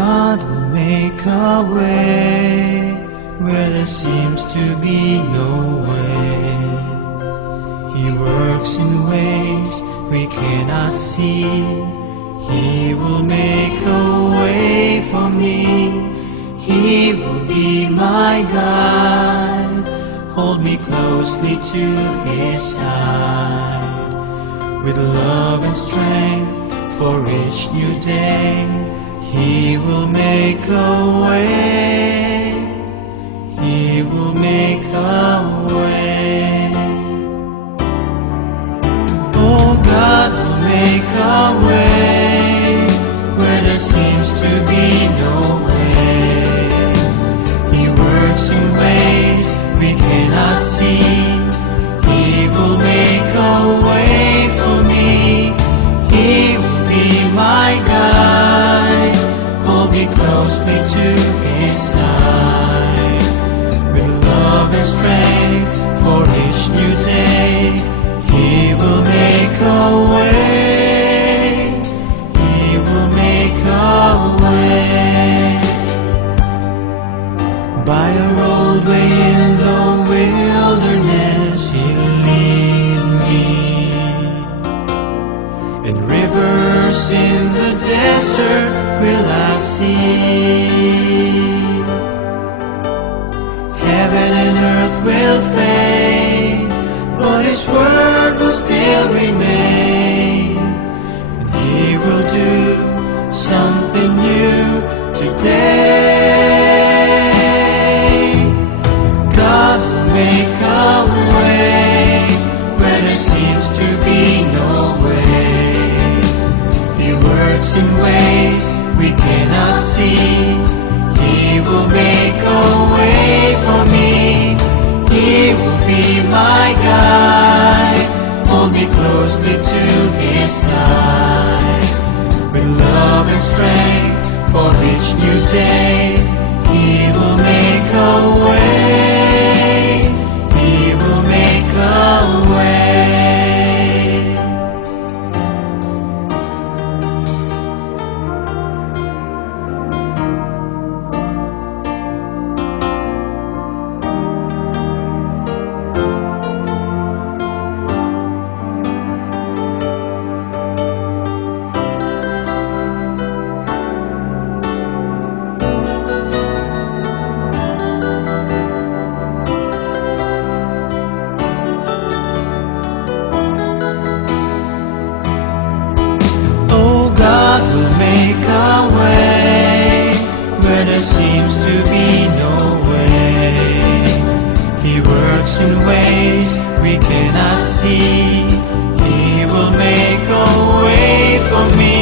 God will make a way where there seems to be no way. He works in ways we cannot see. He will make a way for me. He will be my guide, hold me closely to His side. With love and strength for each new day, He will make a way. He will make a way. Oh, God will make a way where there seems to be no way. He works in ways we cannot see. He will make a way for me. He will be my guide, hold me closely to His side. With love and strength for each new day, He will make a way. He will make a way. By a roadway in the wilderness He'll lead me, and rivers in the desert will I see. Heaven and earth will fade, but His word will still remain, and He will do something new today. God will make a way where there seems to be no way. He works in ways we cannot see. He will make a way for me. He will be my guide, hold me closely to His side. With love and strength for each new day, He will make a way. He will make a way. Make a way where there seems to be no way. He works in ways we cannot see. He will make a way for me.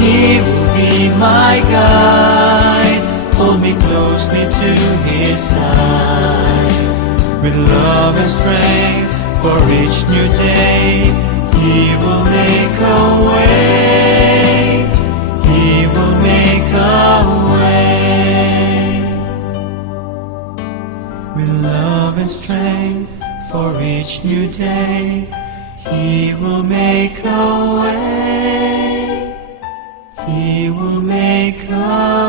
He will be my guide, hold me closely to His side. With love and strength for each new day, He will make a way. He will make a way. With love and strength for each new day, He will make a way. He will make a way.